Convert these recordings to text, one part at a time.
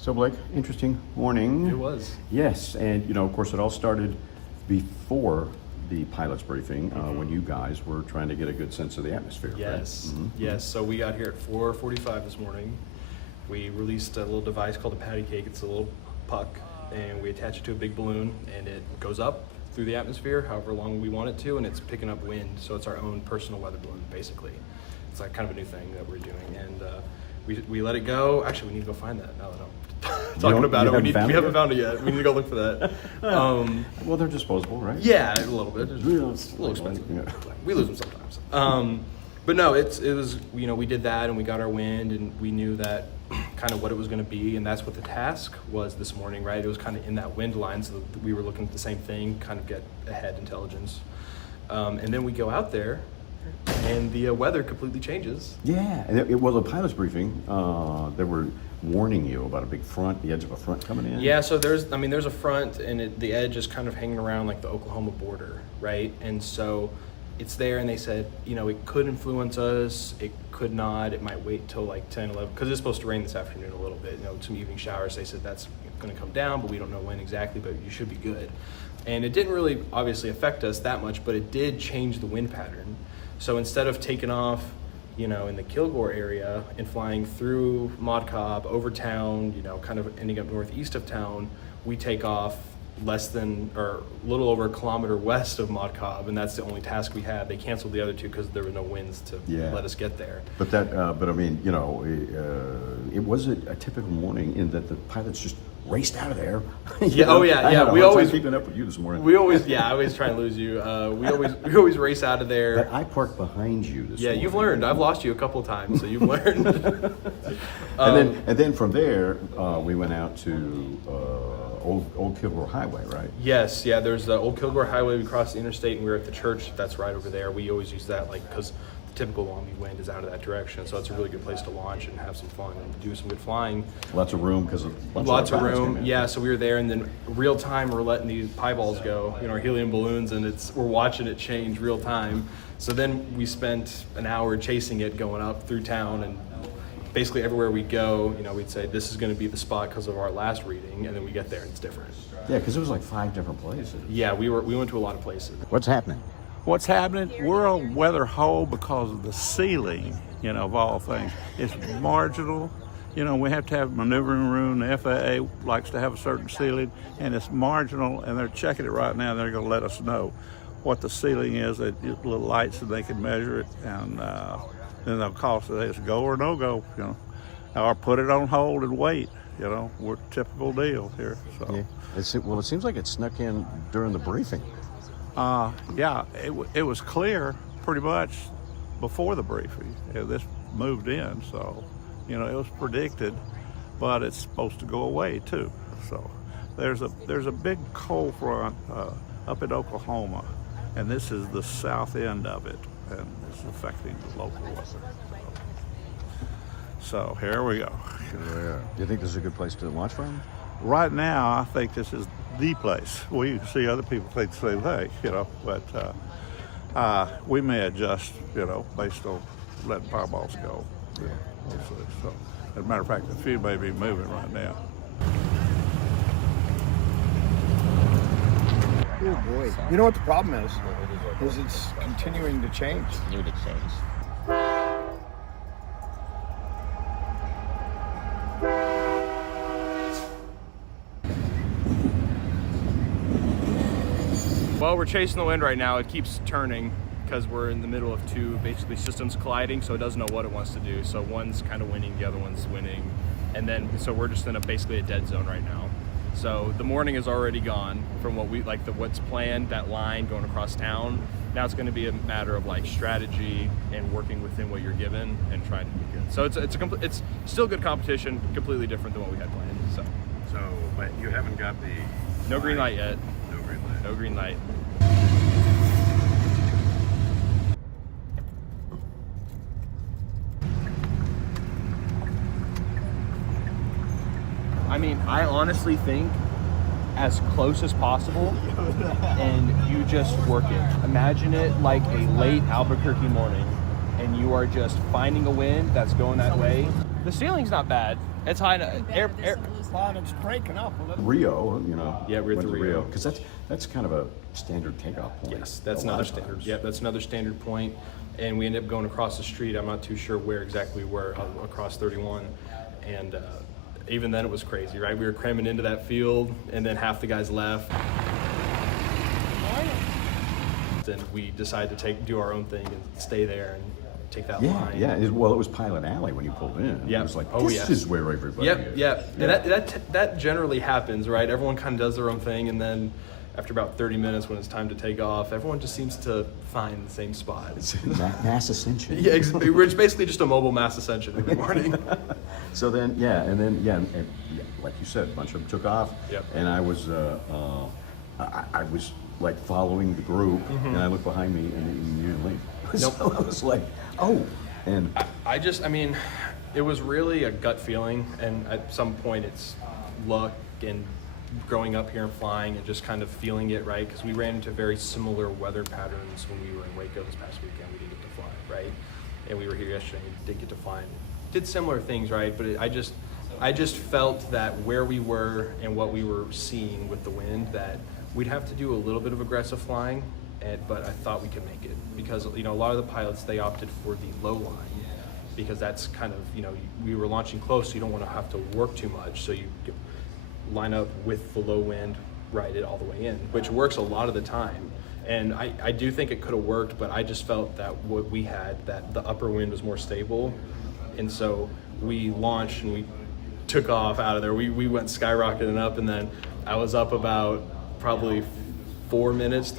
So Blake, interesting morning. It was. Yes, and you know, of course, it all started before the pilot's briefing when you guys were trying to get a good sense of the atmosphere. Yes, right? yes. So we got here at 4:45 this morning. We released a little device called a patty cake. It's a little puck, and we attach it to a big balloon, and it goes up through the atmosphere however long we want it to, and it's picking up wind. So it's our own personal weather balloon, basically. It's like kind of a new thing that we're doing, and we let it go. Actually, we need to go find that now that I'm talking about it. We haven't found it yet. We need to go look for that. Well, they're disposable, right? Yeah, a little bit. It's a little expensive. Yeah. We lose them sometimes. But no, it was, you know, we did that and we got our wind and we knew that kind of what it was going to be, and that's what the task was this morning, right? It was kind of in that wind line, so that we were looking at the same thing, kind of get ahead intelligence. And then we go out there and the weather completely changes. Yeah, and it was a pilot's briefing. They were warning you about a big front, the edge of a front coming in. Yeah, so there's a front, and the edge is kind of hanging around like the Oklahoma border, right? And so it's there, and they said, you know, it could influence us, it could not, it might wait till like 10, 11, because it's supposed to rain this afternoon a little bit, you know, some evening showers. They said that's going to come down, but we don't know when exactly, but you should be good. And it didn't really obviously affect us that much, but it did change the wind pattern. So instead of taking off, you know, in the Kilgore area and flying through Mod Cobb, over town, you know, kind of ending up northeast of town, we take off less than, or a little over a kilometer west of Mod Cobb, and that's the only task we had. They canceled the other two because there were no winds to let us get there. But that, but I mean, you know, it was a typical morning in that the pilots just raced out of there. Yeah. Oh yeah. Yeah. We always keeping up with you this morning. We always, yeah, I always try and lose you. We always race out of there. But I parked behind you this morning. Yeah, you've learned. I've lost you a couple of times, so you've learned. and then from there, we went out to Old Kilgore Highway, right? Yes, yeah. There's the Old Kilgore Highway. We crossed the interstate, and we were at the church. That's right over there. We always use that, like, because the typical Long Beach wind is out of that direction, so it's a really good place to launch and have some fun and do some good flying. Lots of room because lots of room. Yeah, so we were there, and then real time we're letting these pieballs go, you know, our helium balloons, and we're watching it change real time. So then we spent an hour chasing it, going up through town, and basically everywhere we go, you know, we'd say this is going to be the spot because of our last reading, and then we get there and it's different. Yeah, because it was like 5 different places. Yeah, we went to a lot of places. What's happening? What's happening? We're on weather hold because of the ceiling, you know, of all things. It's marginal. You know, we have to have maneuvering room. The FAA likes to have a certain ceiling, and it's marginal, and they're checking it right now. They're going to let us know what the ceiling is. They get little lights so they can measure it, and then they'll call us and say it's go or no go, you know, or put it on hold and wait. You know, we're typical deal here. So. Yeah. Well, it seems like it snuck in during the briefing. Yeah, it was clear pretty much before the briefing. Yeah, this moved in, so, you know, it was predicted, but it's supposed to go away too. So there's a big cold front up in Oklahoma, and this is the south end of it, and it's affecting the local weather. So here we go. Yeah. Do you think this is a good place to launch from? Right now, I think this is the place. We see other people think the same thing, you know, but we may adjust, you know, based on letting fireballs go. Yeah, we'll see. So, as a matter of fact, a few may be moving right now. Oh boy. You know what the problem is it's continuing to change. Well, we're chasing the wind right now. It keeps turning because we're in the middle of two basically systems colliding, so it doesn't know what it wants to do. So one's kind of winning, the other one's winning, and then so we're just in basically a dead zone right now. So the morning is already gone from what's planned, that line going across town. Now it's going to be a matter of like strategy and working within what you're given and trying to be good. So it's still good competition, completely different than what we had planned. So, but you haven't got the No green light yet. No green light. No green light. I mean, I honestly think as close as possible and you just work it. Imagine it like a late Albuquerque morning and you are just finding a wind that's going that way The ceiling's not bad. It's high. Air. Well, it's breaking up a little. Rio, you know. Yeah, we were at went the to Rio. because that's kind of a standard takeoff point. Yes, that's a lot another of standard. times. Yep, that's another standard point. And we ended up going across the street. I'm not too sure where exactly we were across 31. And even then it was crazy, right? We were cramming into that field, and then half the guys left. Then we decided to do our own thing and stay there and take that Yeah, line. yeah. Well, it was Pilot Alley when you pulled in. Yep. It was like, Oh, this yes. is where everybody Yep, is. yep. And that generally happens, right? Everyone kind of does their own thing, and then after about 30 minutes, when it's time to take off, everyone just seems to find the same spot. It's mass ascension. Yeah, it's basically just a mobile mass ascension every morning. So then, and like you said, a bunch of them took off. Yep. And I was, I was like following the group, and I looked behind me, and you didn't leave. Nope. So I was like, oh, and I mean, it was really a gut feeling, and at some point it's luck and growing up here and flying and just kind of feeling it, right? Because we ran into very similar weather patterns when we were in Waco this past weekend. We didn't get to fly, right? And we were here yesterday and we did get to fly. Did similar things, right? But I just felt that where we were and what we were seeing with the wind, that we'd have to do a little bit of aggressive flying, but I thought we could make it because, you know, a lot of the pilots, they opted for the low line because that's kind of, you know, we were launching close, so you don't want to have to work too much. So you line up with the low wind, ride it all the way in, which works a lot of the time. And I do think it could have worked, but I just felt that what we had, that the upper wind was more stable. And so we launched and we took off out of there. We went skyrocketing up, and then I was up about probably 3 minutes,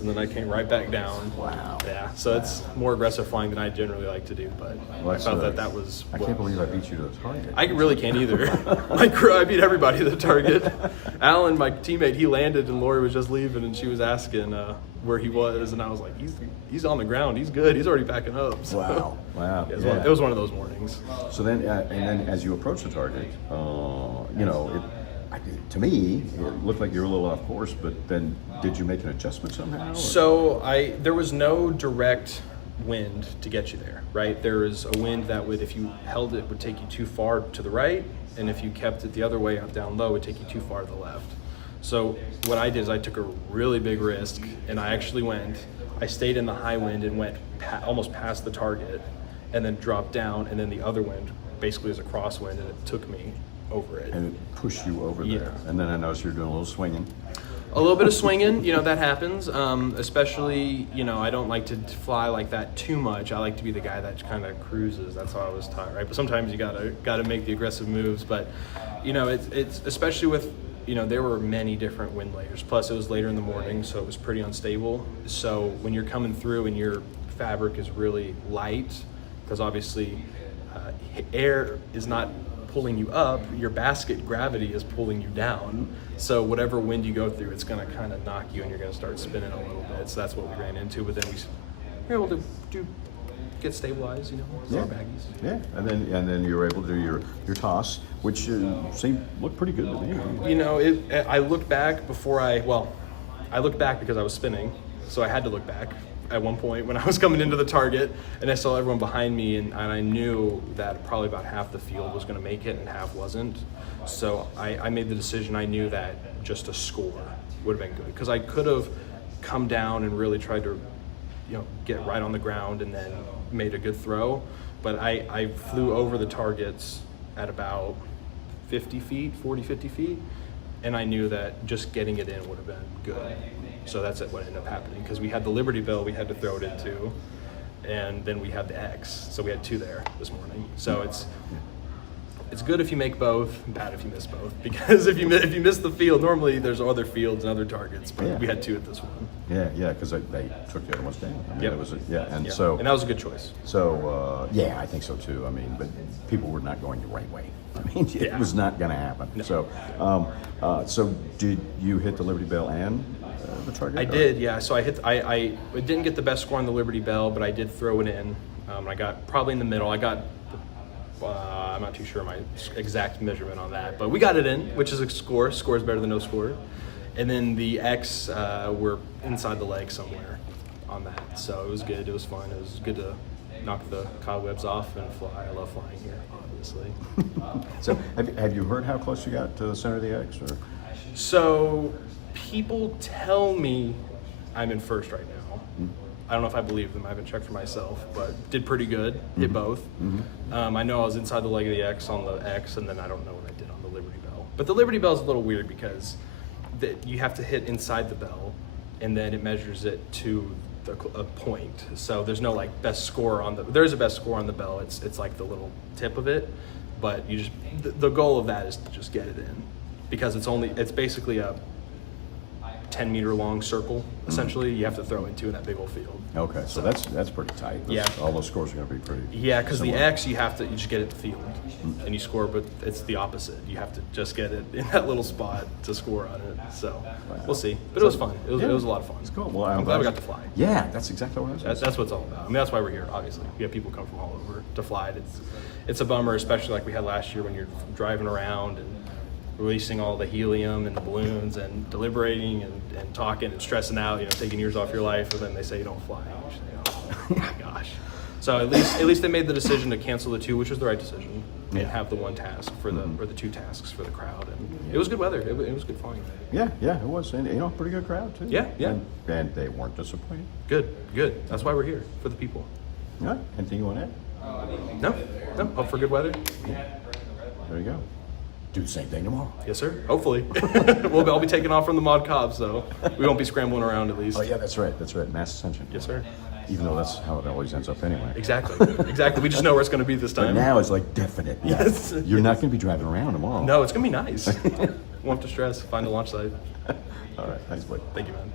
and then I came right back down. Wow. Yeah, so it's more aggressive flying than I generally like to do, but I felt that was I what- can't believe I beat you to the target. I really can't either. My crew, I beat everybody to the target. Alan, my teammate, he landed, and Lori was just leaving, and she was asking where he was, and I was like, he's on the ground, he's good, he's already packing up. So, Wow. yeah, it was one of those mornings. So then, and then as you approach the target, you know, to me, it looked like you were a little off course, but then did you make an adjustment somehow? or- So there was no direct wind to get you there, right? There was a wind that would, if you held it, would take you too far to the right, and if you kept it the other way down low, it would take you too far to the left. So what I did is I took a really big risk, and I actually I stayed in the high wind and went almost past the target, and then dropped down, and then the other wind basically was a crosswind, and it took me over it. And it pushed you over Yeah. there. And then I noticed you're doing a little swinging. A little bit of swinging, you know, that happens. Especially, you know, I don't like to fly like that too much. I like to be the guy that kind of cruises. That's how I was taught, right? But sometimes you gotta make the aggressive moves. But, you know, it's especially with, you know, there were many different wind layers. Plus, it was later in the morning, so it was pretty unstable. So when you're coming through and your fabric is really light, because obviously air is not pulling you up, your basket gravity is pulling you down. So whatever wind you go through, it's going to kind of knock you, and you're going to start spinning a little bit. So that's what we ran into. But then we were able to get stabilized, you know, with our baggies. Yeah, and then you were able to do your toss, which looked pretty good to me. You know, I looked back I looked back because I was spinning, so I had to look back at one point when I was coming into the target, and I saw everyone behind me, and I knew that probably about half the field was going to make it and half wasn't. So I made the decision. I knew that just a score would have been good, because I could have come down and really tried to, you know, get right on the ground and then made a good throw, but I flew over the targets at about 50 feet, and I knew that just getting it in would have been good. So that's what ended up happening, because we had the Liberty Bell we had to throw it into, and then we had the X, so we had two there this morning. So it's good if you make both, bad if you miss both, because if you miss the field, normally there's other fields and other targets, but Yeah. we had two at this one. Yeah, because they took the other ones down. I mean, Yep. it was and Yeah. so And that was a good choice. So yeah, I think so too. I mean, but people were not going the right way. I mean, it Yeah. was not going to happen. No. So did you hit the Liberty Bell and the target? I did, yeah. So I didn't get the best score on the Liberty Bell, but I did throw it in. I got probably in the middle. I got, I'm not too sure my exact measurement on that, but we got it in, which is a score. Score is better than no score. And then the X, we're inside the leg somewhere on that. So it was good. It was fun. It was good to knock the cobwebs off and fly. I love flying here, obviously. So have you heard how close you got to the center of the X? Or? So people tell me I'm in first right now. I don't know if I believe them. I haven't checked for myself, but did pretty good. Hit both. I know I was inside the leg of the X on the X, and then I don't know what I did on the Liberty Bell. But the Liberty Bell is a little weird because you have to hit inside the bell, and then it measures it to a point. So there's no like best score on there's a best score on the bell. It's like the little tip of it, but you just the goal of that is to just get it in, because it's basically a 10-meter long circle. Essentially, you have to throw into in that big old field. Okay, so that's pretty tight. Yeah. All those scores are going to be pretty. Yeah, because the similar. X you just get it in the field, and you score, but it's the opposite. You have to just get it in that little spot to score on it. So we'll see. But it was fun. It was a lot of fun. It's cool. Well, I'm glad we got to fly. Yeah, that's exactly what I was. Gonna That's what it's all about. I mean, that's why we're here. Obviously, we have people come from all over to fly it. It's a bummer, especially like we had last year when you're driving around and releasing all the helium and the balloons and deliberating and talking and stressing out, taking years off your life, and then they say you don't fly. And you say, oh my gosh. So at least they made the decision to cancel the 2, which was the right decision, and have the 1 task for the or the 2 tasks for the crowd. And it was good weather. It was good flying. Yeah, it was, and pretty good crowd too. Yeah. And they weren't disappointed. Good. That's why we're here, for the people. All right, anything you want to add? No. Hope for good weather. There you go. Do the same thing tomorrow. Yes, sir. Hopefully. I'll be taking off from the Mod Cobb, so we won't be scrambling around at least. Oh yeah, that's right. Mass ascension. Yes, sir. Even though that's how it always ends up anyway. Exactly. We just know where it's going to be this But time. now it's like definite. Yes. You're not going to be driving around tomorrow. No, it's going to be nice. Won't have to stress. Find a launch site. All right. Thanks, buddy. Thank you, man.